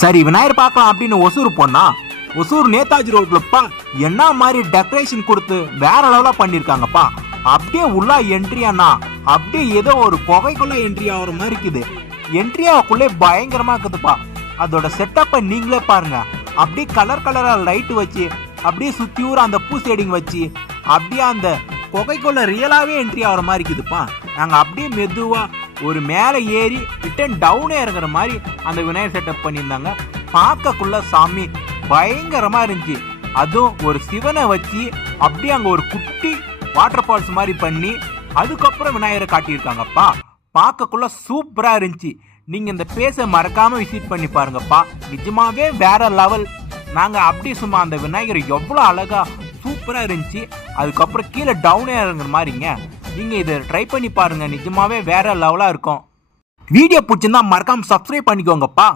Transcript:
சரி விநாயகர் பார்க்கலாம் அப்படின்னு ஒசூர் போனா ஒசூர் நேதாஜி ரோட்லப்பா என்ன மாதிரி டெக்கரேஷன் கொடுத்து வேற லெவலா பண்ணிருக்காங்கப்பா. அப்படியே உள்ள என்ட்ரியானா அப்படியே ஏதோ ஒரு குகைக்குள்ள என்ட்ரி ஆகிற மாதிரி இருக்குது. என்ட்ரி ஆகக்குள்ளே பயங்கரமா இருக்குதுப்பா. அதோட செட்டப்பை நீங்களே பாருங்க. அப்படியே கலர் கலரா லைட் வச்சு அப்படியே சுத்தியூர் அந்த பூ ஷேடிங் வச்சு அப்படியே அந்த குகைக்குள்ள ரியலாவே என்ட்ரி ஆகிற மாதிரி இருக்குதுப்பா. நாங்க அப்படியே மெதுவா ஒரு மேலே ஏறி ரிட்டன் டவுனே இறங்குற மாதிரி அந்த விநாயகர் செட்டப் பண்ணியிருந்தாங்க. பார்க்கக்குள்ள சாமி பயங்கரமா இருந்துச்சு. அதுவும் ஒரு சிவனை வச்சு அப்படியே அங்க ஒரு குட்டி வாட்டர் ஃபால்ஸ் மாதிரி பண்ணி அதுக்கப்புறம் விநாயகரை காட்டியிருக்காங்கப்பா. பார்க்கக்குள்ள சூப்பரா இருந்துச்சு. நீங்க இந்த பிளேஸை மறக்காம விசிட் பண்ணி பாருங்கப்பா. நிஜமாவே வேற லெவல். நாங்க அப்படி சும்மா அந்த விநாயகர் எவ்வளவு அழகா சூப்பரா இருந்துச்சு. அதுக்கப்புறம் கீழே டவுனே இறங்குற மாதிரிங்க. நீங்க இதை ட்ரை பண்ணி பாருங்க. நிஜமாவே வேற லெவலா இருக்கும். வீடியோ பிடிச்சிருந்தா மறக்காம சப்ஸ்கிரைப் பண்ணிக்கோங்கப்பா.